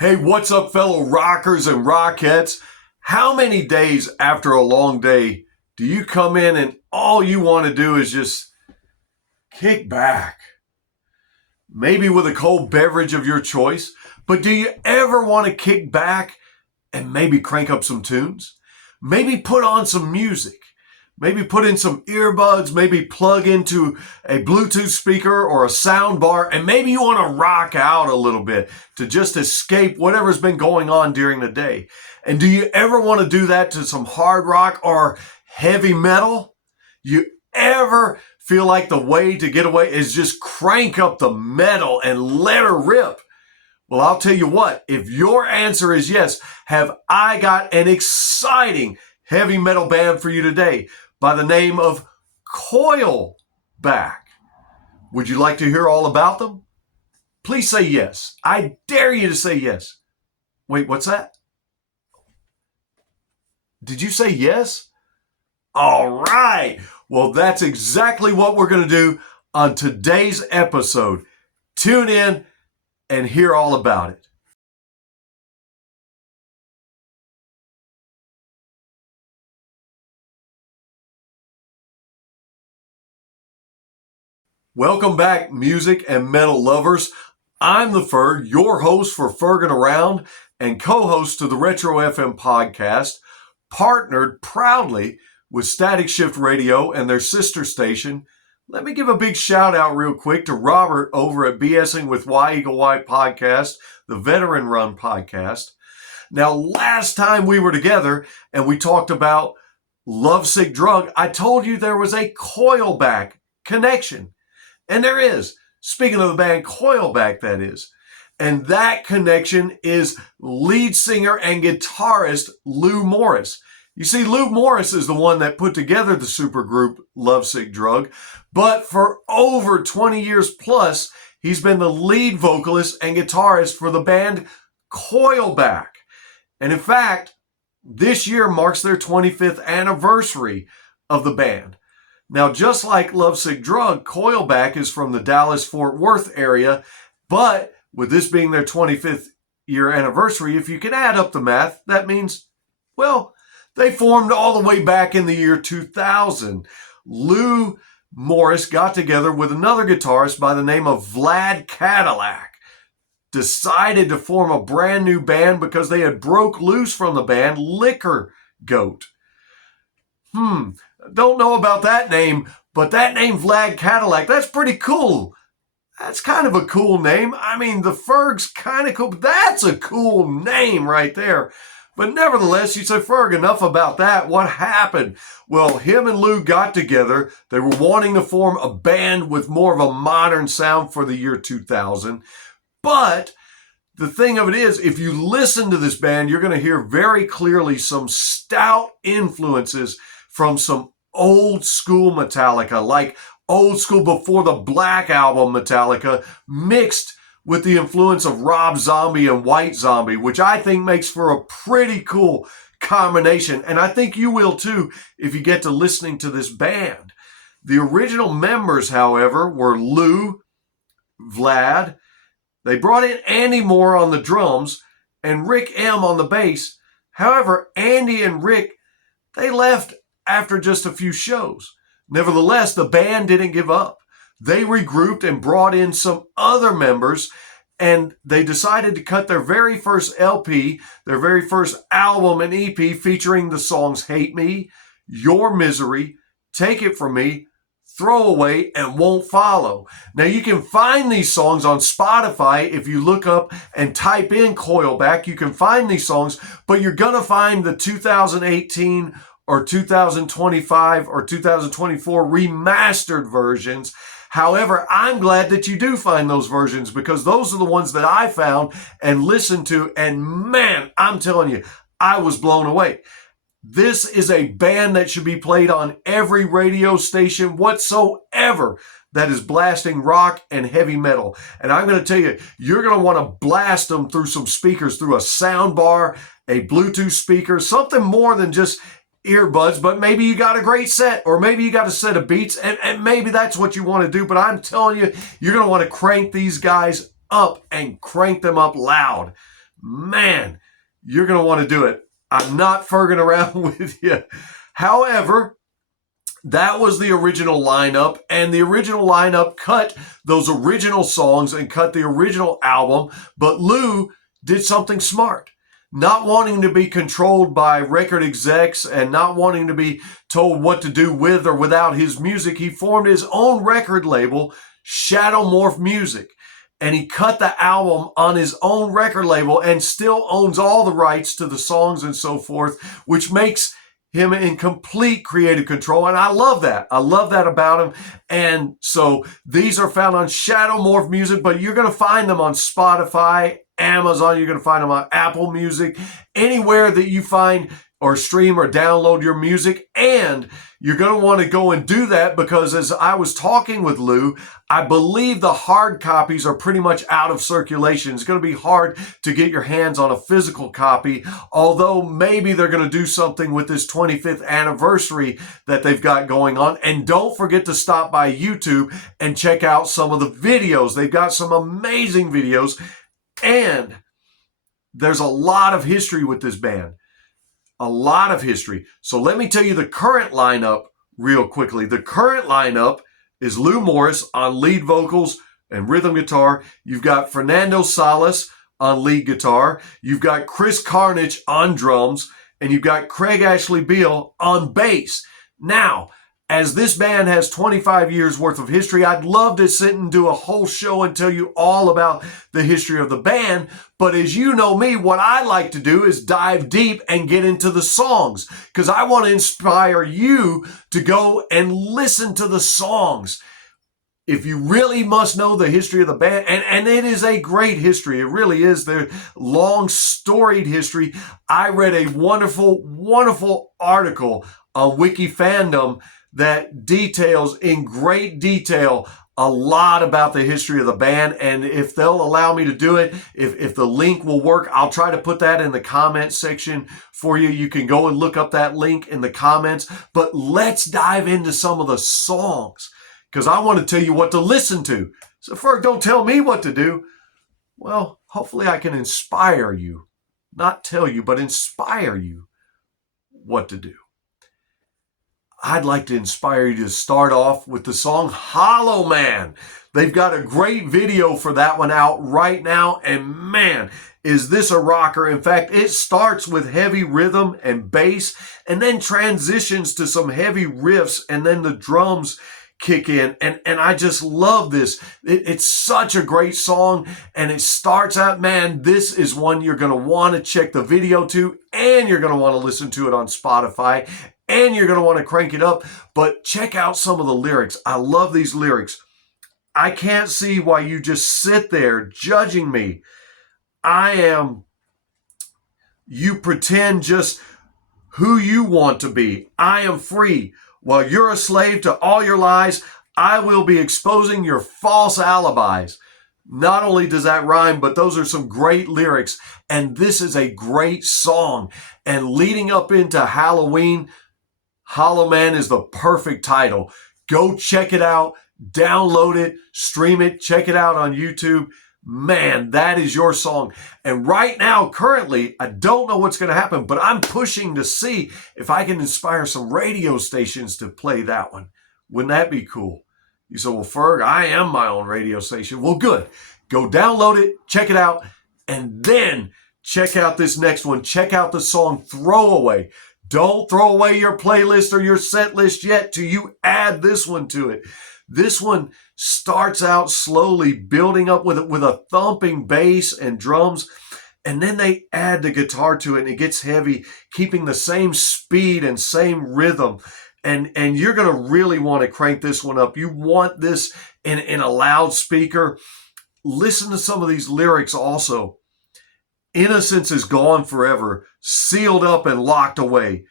Hey, what's up, fellow rockers and rockettes? How many days after a long day do you come in and all you want to do is just kick back? Maybe with a cold beverage of your choice, but do you ever want to kick back and maybe crank up some tunes? Maybe put on some music. Maybe put in some earbuds, maybe plug into a Bluetooth speaker or a sound bar, and maybe you want to rock out a little bit to just escape whatever's been going on during the day. And do you ever want to do that to some hard rock or heavy metal? You ever feel like the way to get away is just crank up the metal and let her rip? Well, I'll tell you what, if your answer is yes, have I got an exciting heavy metal band for you today by the name of Coilback. Would you like to hear all about them? Please say yes. I dare you to say yes. Wait, what's that? Did you say yes? All right. Well, that's exactly what we're going to do on today's episode. Tune in and hear all about it. Welcome back, music and metal lovers. I'm the Ferg, your host for Fergin' Around and co-host to the Retro FM podcast, partnered proudly with Static Shift Radio and their sister station. Let me give a big shout out real quick to Robert over at BSing with Y Eagle Y podcast, the veteran run podcast. Now, last time we were together and we talked about Lovesick Drug, I told you there was a Coilback Connection. And there is. Speaking of the band Coilback, that is. And that connection is lead singer and guitarist Lou Morris. You see, Lou Morris is the one that put together the supergroup Lovesick Drug. But for over 20 years plus, he's been the lead vocalist and guitarist for the band Coilback. And in fact, this year marks their 25th anniversary of the band. Now, just like Lovesick Drug, Coilback is from the Dallas-Fort Worth area, but with this being their 25th year anniversary, if you can add up the math, that means, well, they formed all the way back in the year 2000. Lou Morris got together with another guitarist by the name of Vlad Cadillac, decided to form a brand new band because they had broke loose from the band Liquor Goat. Don't know about that name, but that name Vlad Cadillac, that's pretty cool. That's kind of a cool name. I mean, the Ferg's kind of cool, but that's a cool name right there. But nevertheless, you say, Ferg, enough about that. What happened? Well, him and Lou got together. They were wanting to form a band with more of a modern sound for the year 2000. But the thing of it is, if you listen to this band, you're going to hear very clearly some stout influences from some old school Metallica, like old school before the Black Album Metallica, mixed with the influence of Rob Zombie and White Zombie, which I think makes for a pretty cool combination. And I think you will too if you get to listening to this band. The original members, however, were Lou, Vlad. They brought in Andy Moore on the drums and Rick M on the bass. However, Andy and Rick, they left after just a few shows. Nevertheless, the band didn't give up. They regrouped and brought in some other members, and they decided to cut their very first LP, their very first album and EP featuring the songs Hate Me, Your Misery, Take It From Me, Throw Away, and Won't Follow. Now, you can find these songs on Spotify. If you look up and type in Coilback, you can find these songs, but you're going to find the 2018 or 2025 or 2024 remastered versions. However, I'm glad that you do find those versions because those are the ones that I found and listened to. And man, I'm telling you, I was blown away. This is a band that should be played on every radio station whatsoever that is blasting rock and heavy metal. And I'm going to tell you, you're going to want to blast them through some speakers, through a sound bar, a Bluetooth speaker, something more than just earbuds, but maybe you got a great set, or maybe you got a set of beats, and maybe that's what you want to do. But I'm telling you, you're going to want to crank these guys up and crank them up loud man, you're going to want to do it. I'm not ferging around with you. However, that was the original lineup, and the original lineup cut those original songs and cut the original album, but Lou did something smart. Not wanting to be controlled by record execs and not wanting to be told what to do with or without his music, he formed his own record label, Shadow Morph Music. And he cut the album on his own record label and still owns all the rights to the songs and so forth, which makes him in complete creative control. And I love that. I love that about him. And so these are found on Shadow Morph Music, but you're going to find them on Spotify, Amazon. You're going to find them on Apple Music, anywhere that you find or stream or download your music. And you're going to want to go and do that because as I was talking with Lou, I believe the hard copies are pretty much out of circulation. It's going to be hard to get your hands on a physical copy, although maybe they're going to do something with this 25th anniversary that they've got going on. And don't forget to stop by YouTube and check out some of the videos. They've got some amazing videos, and there's a lot of history with this band. A lot of history. So let me tell you the current lineup real quickly. The current lineup is Lou Morris on lead vocals and rhythm guitar. You've got Fernando Salas on lead guitar. You've got Chris Carnage on drums. And you've got Craig Ashley Beal on bass. Now, as this band has 25 years worth of history, I'd love to sit and do a whole show and tell you all about the history of the band. But as you know me, what I like to do is dive deep and get into the songs because I want to inspire you to go and listen to the songs. If you really must know the history of the band, and it is a great history, it really is their long storied history. I read a wonderful, wonderful article on Wiki Fandom that details in great detail a lot about the history of the band. And if they'll allow me to do it, if the link will work, I'll try to put that in the comment section for you. You can go and look up that link in the comments. But let's dive into some of the songs because I want to tell you what to listen to. So Ferg, don't tell me what to do. Well, hopefully I can inspire you. Not tell you, but inspire you what to do. I'd like to inspire you to start off with the song Hollow Man. They've got a great video for that one out right now. And man, is this a rocker. In fact, it starts with heavy rhythm and bass and then transitions to some heavy riffs and then the drums kick in. And I just love this. It's such a great song. And it starts out, man, this is one you're going to want to check the video to and you're going to want to listen to it on Spotify. And you're going to want to crank it up. But check out some of the lyrics. I love these lyrics. I can't see why you just sit there judging me. You pretend just who you want to be. I am free. While you're a slave to all your lies, I will be exposing your false alibis. Not only does that rhyme, but those are some great lyrics. And this is a great song. And leading up into Halloween, Hollow Man is the perfect title. Go check it out, download it, stream it, check it out on YouTube. Man, that is your song. And right now, currently, I don't know what's going to happen, but I'm pushing to see if I can inspire some radio stations to play that one. Wouldn't that be cool? You say, well, Ferg, I am my own radio station. Well, good. Go download it, check it out, and then check out this next one. Check out the song Throwaway. Don't throw away your playlist or your set list yet till you add this one to it. This one starts out slowly, building up with a thumping bass and drums, and then they add the guitar to it, and it gets heavy, keeping the same speed and same rhythm. And you're going to really want to crank this one up. You want this in a loudspeaker. Listen to some of these lyrics also. Innocence is gone forever, sealed up and locked away,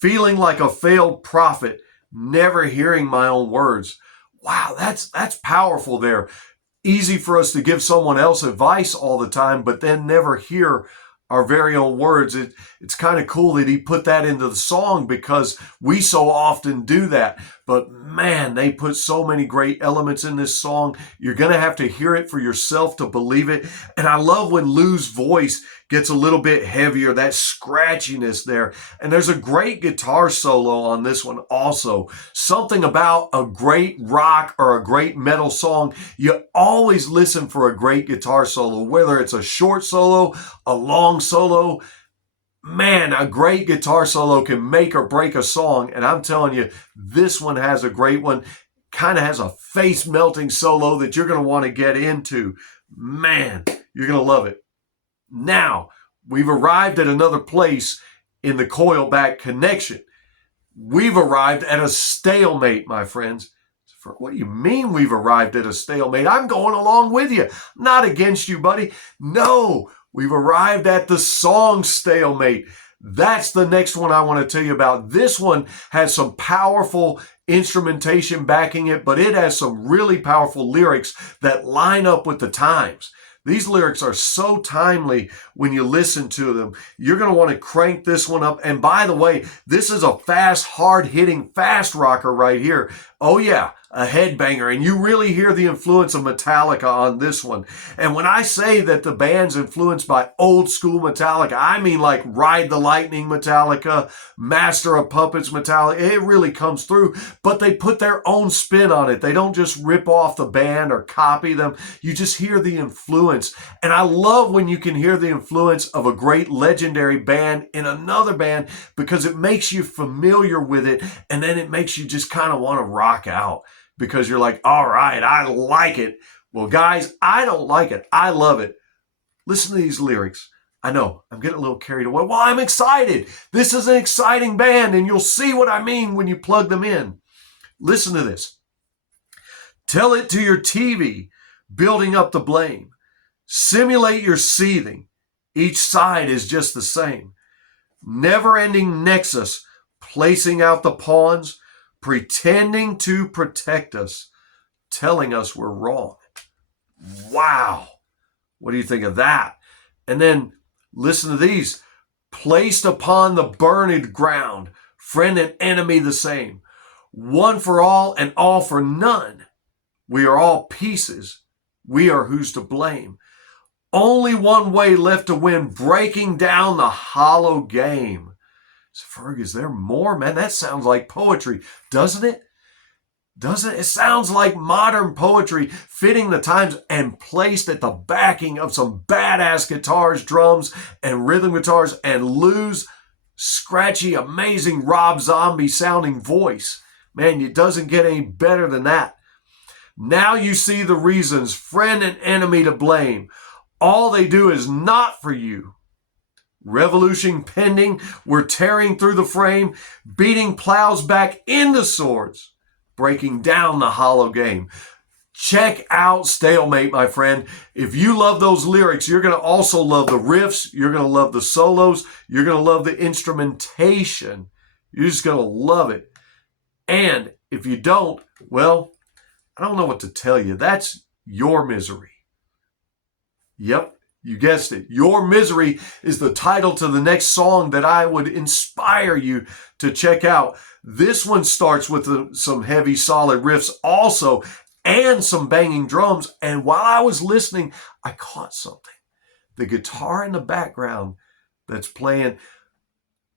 feeling like a failed prophet, never hearing my own words. Wow, that's powerful there. Easy for us to give someone else advice all the time, but then never hear our very own words. It's kind of cool that he put that into the song because we so often do that. But man, they put so many great elements in this song. You're going to have to hear it for yourself to believe it. And I love when Lou's voice gets a little bit heavier, that scratchiness there. And there's a great guitar solo on this one also. Something about a great rock or a great metal song, you always listen for a great guitar solo, whether it's a short solo, a long solo. Man, a great guitar solo can make or break a song. And I'm telling you, this one has a great one. Kind of has a face-melting solo that you're going to want to get into. Man, you're going to love it. Now, we've arrived at another place in the Coilback Connection. We've arrived at a stalemate, my friends. What do you mean we've arrived at a stalemate? I'm going along with you. I'm not against you, buddy. No, we've arrived at the song stalemate. That's the next one I want to tell you about. This one has some powerful instrumentation backing it, but it has some really powerful lyrics that line up with the times. These lyrics are so timely when you listen to them. You're going to want to crank this one up. And by the way, this is a fast, hard-hitting, fast rocker right here. Oh yeah, a headbanger. And you really hear the influence of Metallica on this one. And when I say that the band's influenced by old school Metallica, I mean like Ride the Lightning Metallica, Master of Puppets Metallica. It really comes through. But they put their own spin on it. They don't just rip off the band or copy them. You just hear the influence. And I love when you can hear the influence of a great legendary band in another band, because it makes you familiar with it, and then it makes you just kind of want to rock out because you're like, all right, I like it. Well, guys, I don't like it. I love it. Listen to these lyrics. I know, I'm getting a little carried away. Well, I'm excited. This is an exciting band, and you'll see what I mean when you plug them in. Listen to this. Tell it to your TV, building up the blame. Simulate your seething. Each side is just the same. Never-ending nexus, placing out the pawns, pretending to protect us, telling us we're wrong. Wow. What do you think of that? And then listen to these. Placed upon the burned ground, friend and enemy the same. One for all and all for none. We are all pieces. We are who's to blame. Only one way left to win, breaking down the hollow game. So Ferg, is there more? Man, that sounds like poetry, doesn't it? Doesn't it? It sounds like modern poetry, fitting the times and placed at the backing of some badass guitars, drums, and rhythm guitars, and Lou's scratchy, amazing Rob Zombie sounding voice. Man, it doesn't get any better than that. Now you see the reasons, friend and enemy to blame. All they do is not for you. Revolution pending, we're tearing through the frame, beating plows back into swords, breaking down the hollow game. Check out Stalemate, my friend. If you love those lyrics, you're going to also love the riffs, you're going to love the solos, you're going to love the instrumentation. You're just going to love it. And if you don't, well, I don't know what to tell you. That's your misery. Yep, you guessed it. Your Misery is the title to the next song that I would inspire you to check out. This one starts with some heavy, solid riffs also, and some banging drums. And while I was listening, I caught something. The guitar in the background that's playing,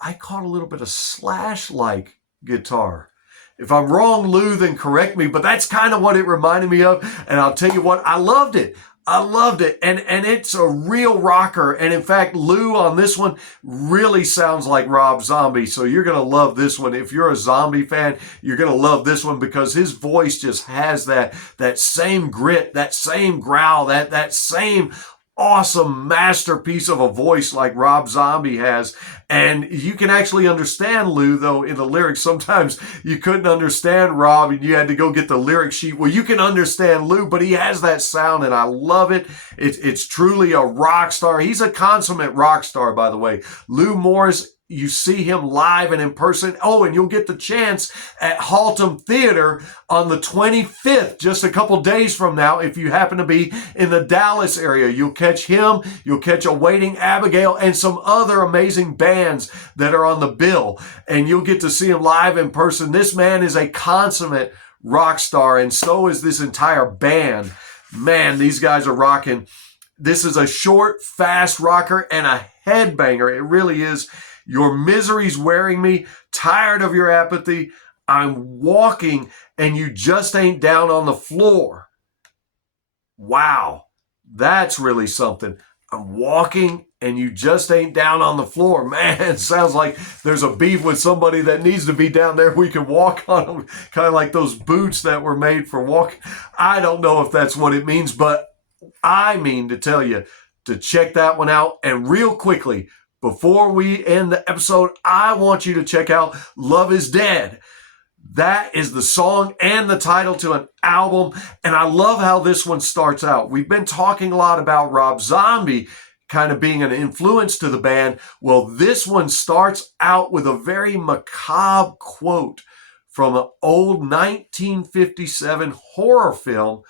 I caught a little bit of Slash-like guitar. If I'm wrong, Lou, then correct me, but that's kind of what it reminded me of. And I'll tell you what, I loved it. I loved it. And it's a real rocker. And in fact, Lou on this one really sounds like Rob Zombie. So you're going to love this one. If you're a Zombie fan, you're going to love this one because his voice just has that same grit, that same growl, that same awesome masterpiece of a voice like Rob Zombie has. And you can actually understand Lou, though, in the lyrics. Sometimes you couldn't understand Rob and you had to go get the lyric sheet. Well, you can understand Lou, but he has that sound and I love it. It's truly a rock star. He's a consummate rock star, by the way. Lou Morris you see him live and in person. Oh, and you'll get the chance at Haltom Theater on the 25th, just a couple days from now. If you happen to be in the Dallas area, you'll catch him, you'll catch Awaiting Abigail, and some other amazing bands that are on the bill. And you'll get to see him live in person. This man is a consummate rock star, and so is this entire band. Man, these guys are rocking. This is a short, fast rocker and a headbanger. It really is. Your misery's wearing me, tired of your apathy. I'm walking and you just ain't down on the floor. Wow, that's really something. I'm walking and you just ain't down on the floor. Man, it sounds like there's a beef with somebody that needs to be down there. We can walk on them, kind of like those boots that were made for walking. I don't know if that's what it means, but I mean to tell you to check that one out. And real quickly, before we end the episode, I want you to check out Love is Dead. That is the song and the title to an album. And I love how this one starts out. We've been talking a lot about Rob Zombie kind of being an influence to the band. Well, this one starts out with a very macabre quote from an old 1957 horror film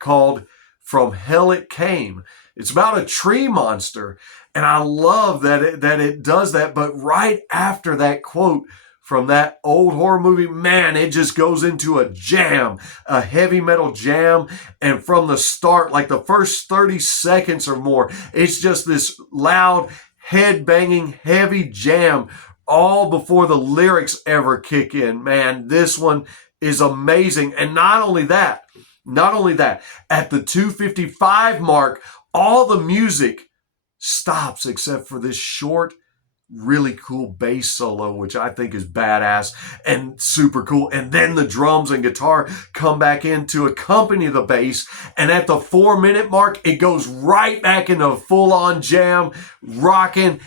called From Hell It Came. It's about a tree monster. And I love that it does that. But right after that quote from that old horror movie, man, it just goes into a jam, a heavy metal jam. And from the start, like the first 30 seconds or more, it's just this loud, head-banging, heavy jam all before the lyrics ever kick in. Man, this one is amazing. And not only that, at the 2:55 mark, all the music stops except for this short, really cool bass solo, which I think is badass and super cool. And then the drums and guitar come back in to accompany the bass. And at the 4-minute mark, it goes right back into a full-on jam, rocking,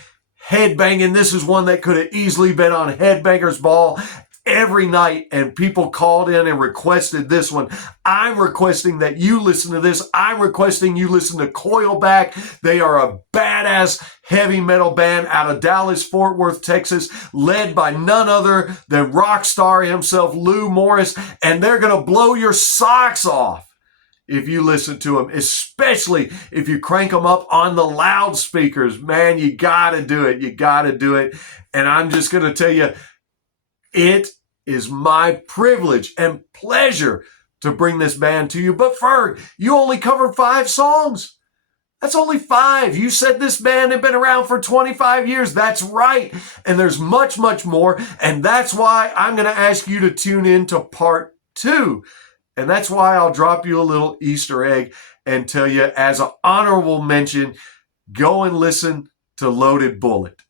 headbanging. This is one that could have easily been on Headbangers Ball every night, and people called in and requested this one. I'm requesting that you listen to this. I'm requesting you listen to Coilback. They are a badass heavy metal band out of Dallas, Fort Worth, Texas, led by none other than rock star himself, Lou Morris, and they're going to blow your socks off if you listen to them, especially if you crank them up on the loudspeakers. Man, you got to do it. You got to do it. And I'm just going to tell you, it is my privilege and pleasure to bring this band to you. But Ferg, you only covered 5 songs. That's only 5. You said this band had been around for 25 years. That's right. And there's much, much more. And that's why I'm going to ask you to tune in to part 2. And that's why I'll drop you a little Easter egg and tell you, as an honorable mention, go and listen to Loaded Bullet.